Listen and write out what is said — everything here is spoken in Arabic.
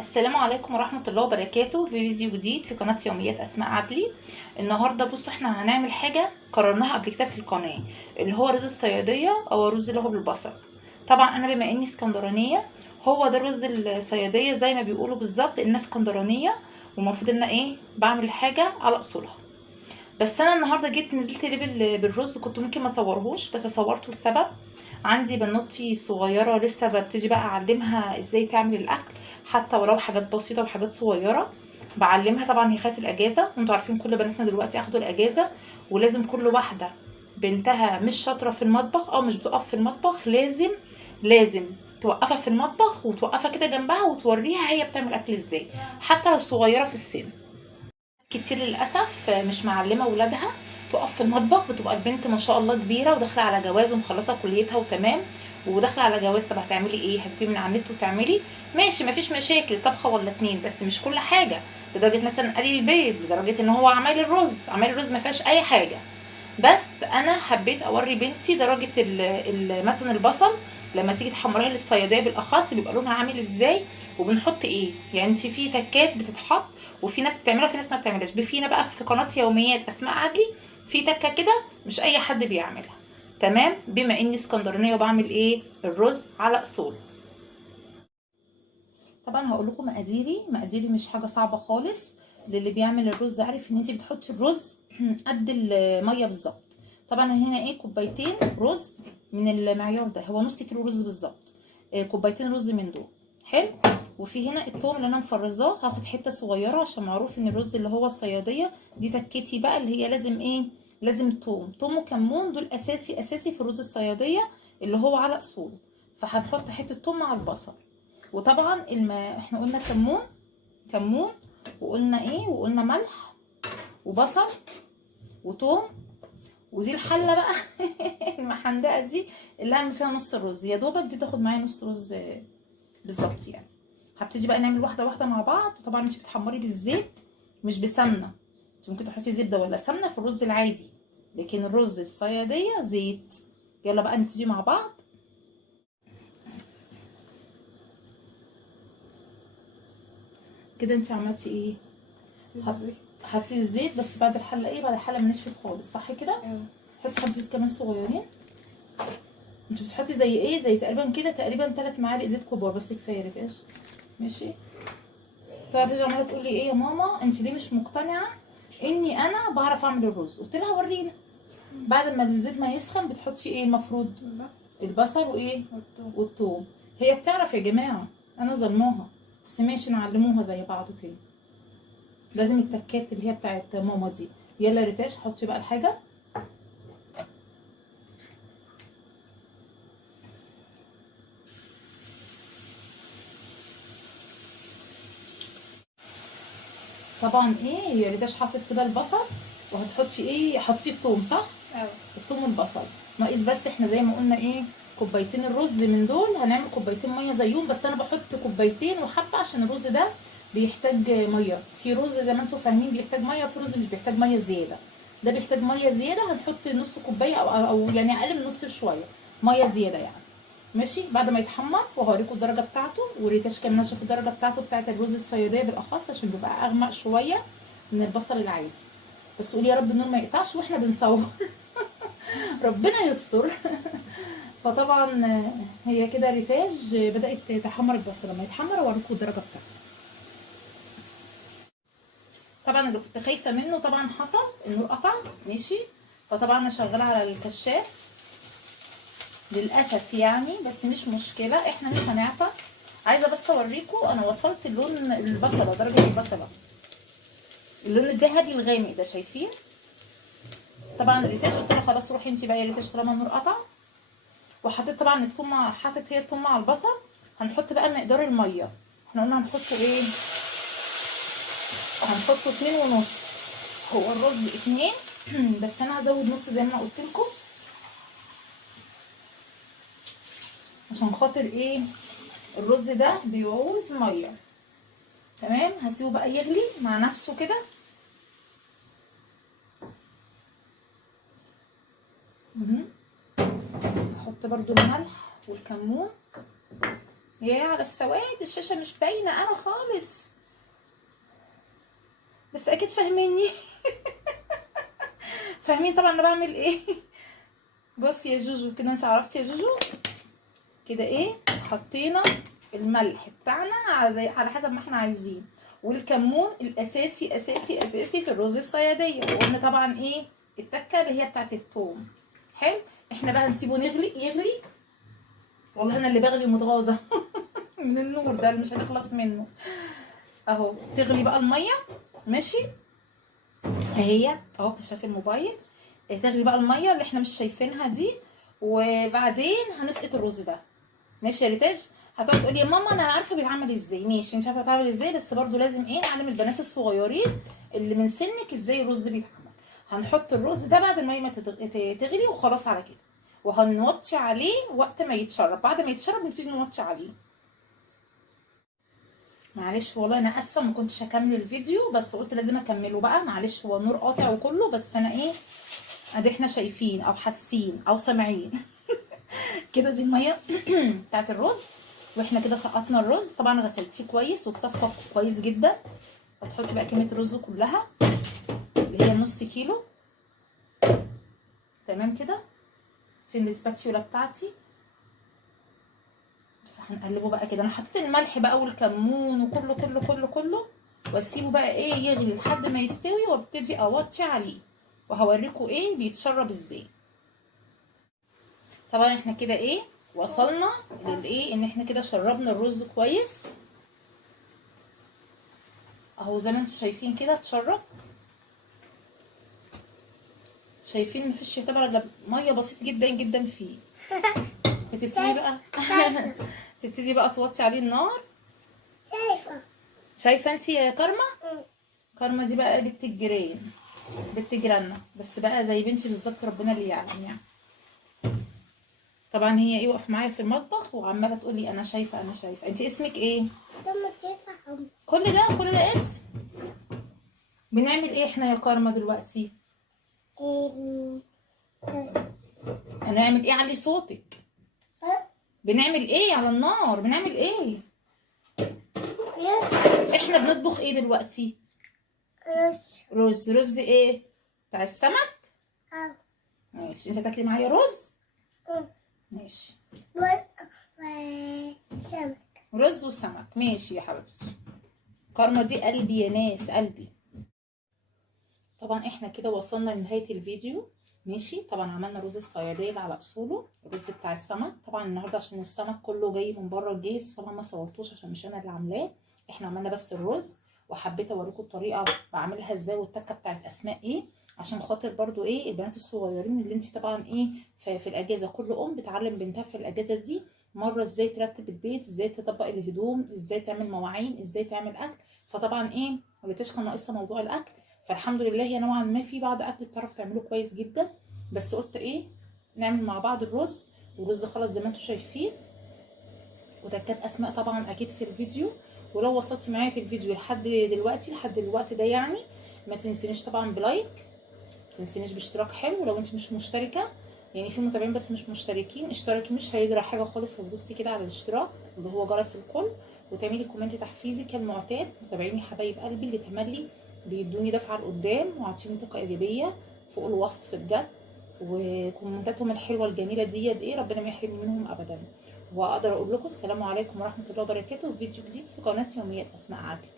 السلام عليكم ورحمة الله وبركاته. في فيديو جديد في قناة يوميات أسماء عدلي. النهاردة بصوا احنا هنعمل حاجة قررناها قبل كده في القناة، اللي هو رز الصيادية أو الرز اللي هو بالبصل. طبعا أنا بما إني اسكندرانية، هو ده الرز الصيادية زي ما بيقولوا بالظبط، الناس اسكندرانية ومفروض ان ايه بعمل حاجة على أصولها. بس انا النهارده جيت نزلت ليه بالرز، كنت ممكن ما اصورهوش بس صورته السبب. عندي بنوتي صغيره لسه ببتدي بقى اعلمها ازاي تعمل الاكل، حتى ولو حاجات بسيطه وحاجات صغيره بعلمها. طبعا هي خدت الاجازه، وانتوا عارفين كل بناتنا دلوقتي اخدوا الاجازه، ولازم كل واحده بنتها مش شاطره في المطبخ او مش بتقف في المطبخ لازم توقفها في المطبخ وتوقفها كده جنبها وتوريها هي بتعمل اكل ازاي، حتى لو صغيره في السن. كتير للأسف مش معلمة ولادها تقف في المطبخ، بتبقى البنت ما شاء الله كبيرة وداخلة على جواز ومخلصة كليتها وتمام، وداخلة على جواز. طب هتعملي ايه؟ هتجيبي من على النت وتعملي، ماشي مفيش مشاكل، طبخة ولا اتنين، بس مش كل حاجة. لدرجة مثلا قلي البيض، لدرجة ان هو عمال الرز ما فيهاش اي حاجة. بس انا حبيت اوري بنتي درجه مثلا البصل لما تيجي تحمريها للصياديه بالاخص بيبقى لونها عامل ازاي، وبنحط ايه. يعني انت في تكات بتتحط، وفي ناس بتعملها وفي ناس ما بتعملهاش. فينا بقى في قناه يوميات اسماء عدلي في تكه كده مش اي حد بيعملها. تمام، بما اني اسكندرانيه وبعمل ايه الرز على اصول. طبعا هقول لكم مقاديري مش حاجه صعبه خالص. للي بيعمل الرز عارف ان انت بتحطي الرز قد الميه بالظبط. طبعا هنا ايه كوبايتين رز من المعيار ده، هو نص كيلو رز بالظبط. كوبايتين رز من دول حلو. وفي هنا التوم اللي انا مفرزاه، هاخد حته صغيره عشان معروف ان الرز اللي هو الصياديه دي تكتي بقى، اللي هي لازم ايه، لازم توم وكمون، دول اساسي في الرز الصياديه اللي هو على اصوله. فهنحط حته توم مع البصل. وطبعا احنا قلنا كمون، وقلنا ايه، وقلنا ملح وبصل وتوم. ودي الحله بقى المحندقه دي اللي هعمل فيها نص الرز، يا دوبك دي تاخد معايا نص رز بالظبط يعني. هبتدي بقى نعمل واحده واحده مع بعض. وطبعا انت بتحمري بالزيت مش بسمنه، انت ممكن تحطي زبده ولا سمنه في الرز العادي، لكن الرز الصياديه زيت. يلا بقى نبتدي مع بعض. كده انت عملتي ايه؟ حطي الزيت بس بعد الحله، ايه بعد الحله ما نشفت خالص، صح كده؟ حطي حبه زيت كمان صغيرين. انت بتحطي زي ايه، زي تقريبا كده تقريبا 3 معالق زيت كبار بس، كفايه ريتاش. ماشي. طبعا رجع عماله تقول لي ايه يا ماما انت ليه مش مقتنعه اني انا بعرف اعمل الرز؟ قلت لها ورينا. بعد ما الزيت ما يسخن بتحطي ايه المفروض؟ البصل وايه والثوم. هي بتعرف يا جماعه، انا ظلموها، بس ماشي نعلموها زي بعض تاني. لازم التكات اللي هي بتاعت ماما دي. يلا ريتاش حطي بقى الحاجه. طبعا ايه هي ريتاش حطت كده البصل، وهتحطي ايه، حطي الثوم صح؟ الثوم والبصل ناقص. بس احنا زي ما قلنا ايه، كوبايتين الرز من دول هنعمل كوبايتين ميه زيهم، بس انا بحط كوبايتين وحبه عشان الرز ده بيحتاج ميه. في رز زي ما انتم فاهمين بيحتاج ميه، وفي رز مش بيحتاج ميه زياده. ده بيحتاج ميه زياده، هنحط نص كوبايه او يعني اقل من نص بشويه ميه زياده يعني. ماشي. بعد ما يتحمر وهوريكم الدرجه بتاعته، وريتاش كمان اشوف الدرجه بتاعته بتاعت الرز الصياديه بالاخص عشان بيبقى اغمق شويه من البصل العادي. بس قولي يا رب النور ما يقطعش واحنا بنصور ربنا يستر فطبعا هي كده ريتاج بدات تحمر البصل، لما يتحمر اوريكم الدرجه بتاعته. طبعا اللي كنت خايفه منه طبعا حصل، النور قطع. ماشي. فطبعا انا شغاله على الكشاف للاسف يعني، بس مش مشكله احنا مش هنعطل. عايزه بس اوريكم انا وصلت لون البصله، درجه البصله اللون الذهبي الغامق ده، شايفين؟ طبعا الريتاش قلت لها خلاص روحي انت بقى يا ريتاش طالما النور قطع. وحطيت طبعا الثوم، حطت هي الثوم مع البصل. هنحط بقى مقدار الميه، احنا قلنا هنحط ايه، هنحطه 2.5. هو الرز 2 بس انا هزود نص زي ما قلت لكم عشان خاطر ايه، الرز ده بيعوز ميه. تمام. هسيبه بقى يغلي مع نفسه كده. هحط برضو الملح والكمون يا على السواد، الشاشه مش باينه انا خالص، بس اكيد فاهميني. فاهمين طبعا انا بعمل ايه. بص يا جوجو كده، انت عرفتي يا جوجو كده ايه؟ حطينا الملح بتاعنا على حسب ما احنا عايزين، والكمون الاساسي اساسي اساسي في الرز الصياديه، وقلنا طبعا ايه التكه اللي هي بتاعت الثوم. حلو. احنا بقى نسيبه يغلي. والله انا اللي بغلي متغاظه. من النور ده اللي مش هنخلص منه. اهو تغلي بقى الميه. ماشي اهي اهو كشاف الموبايل. تغلي بقى الميه اللي احنا مش شايفينها دي، وبعدين هنسقط الرز ده. ماشي يا ريتاج. هتقعد تقولي يا ماما انا عارفه بيتعمل ازاي. ماشي انت عارفه بيتعمل ازاي، بس برضو لازم ايه نعلم البنات الصغيرين اللي من سنك ازاي الرز بيتعمل. هنحط الرز ده بعد الميه ما تغلي وخلاص على كده، وهنوطي عليه وقت ما يتشرب. بعد ما يتشرب نبتدي نوطي عليه. معلش والله انا اسفه ما كنتش هكمل الفيديو، بس قلت لازم اكمله بقى. معلش هو النور قاطع وكله، بس انا ايه ادي احنا شايفين او حاسين او سامعين. كده دي الميه بتاعت الرز، واحنا كده سقطنا الرز. طبعا غسلتيه كويس واتصفى كويس جدا. هتحطي بقى كميه الرز كلها اللي هي نص كيلو. تمام كده. في الاسباتشولا بتاعتي، بس هنقلبه بقى كده. انا حطيت الملح بقى والكمون وكله كله كله كله، واسيبه بقى ايه يغلي لحد ما يستوي، وابتدي اوطي عليه وهوريكم ايه بيتشرب ازاي. طبعا احنا كده ايه وصلنا للايه ان احنا كده شربنا الرز كويس اهو زي ما انتم شايفين كده اتشرب. شايفين مفيش يعتبر الا ميه بسيط جدا جدا فيه. بتبتدي بقى تبتدي بقى توطي عليه النار. شايفه انت يا كارما؟ كارما دي بقى بنت الجيران، بنت جيراننا، بس بقى زي بنتي بالظبط، ربنا اللي يعلم يعني. طبعا هي ايه واقفه معايا في المطبخ وعماله تقول لي انا شايفه انا شايفه. انت اسمك ايه؟ كل ده اسم. بنعمل ايه احنا يا كارما دلوقتي؟ هنعمل ايه؟ علي صوتك. بنعمل ايه على النار؟ بنعمل ايه؟ احنا بنطبخ ايه دلوقتي؟ رز ايه؟ بتاع السمك؟ ماشي. انت هتاكلي معايا رز؟ ماشي. رز وسمك. ماشي يا حبيبتي. كارما دي قلبي يا ناس، قلبي. طبعا احنا كده وصلنا لنهايه الفيديو. ماشي. طبعا عملنا رز الصياديه على اصوله، الرز بتاع السمك. طبعا النهارده عشان السمك كله جاي من بره جاهز، طبعا ما صورتوش عشان مش انا اللي عاملاه. احنا عملنا بس الرز، وحبيت اوريكم الطريقه بعملها ازاي والتكه بتاعت اسماء ايه، عشان خاطر برضو ايه البنات الصغيرين اللي انت طبعا ايه في الاجازه. كل ام بتعلم بنتها في الاجازه دي مره ازاي ترتب البيت، ازاي تطبق الهدوم، ازاي تعمل مواعين، ازاي تعمل اكل. فطبعا ايه ولتش كان ناقصها موضوع الاكل. فالحمد لله هي نوعا ما في بعض اكل بتعرف تعمله كويس جدا. بس قلت ايه نعمل مع بعض الرز. والرز خلاص زي ما انتم شايفين، وتكات اسماء طبعا اكيد في الفيديو. ولو وصلتي معايا في الفيديو لحد دلوقتي لحد الوقت ده يعني، ما تنسينيش طبعا بلايك، ما تنسينيش باشتراك حلو. لو انت مش مشتركه، يعني في متابعين بس مش مشتركين، اشتركي مش هيجرى حاجه خالص لو دوستي كده على الاشتراك اللي هو جرس الكل، وتعملي كومنت تحفيزي كالمعتاد. متابعيني حبايب قلبي اللي تملي بيدوني دفعه لقدام وعاطيني طاقه ايجابيه فوق الوصف بجد، وكومنتاتهم الحلوه الجميله ديت ايه ربنا ما يحرمني منهم ابدا. واقدر اقول لكم السلام عليكم ورحمه الله وبركاته في فيديو جديد في قناه يوميات اسماء عادل.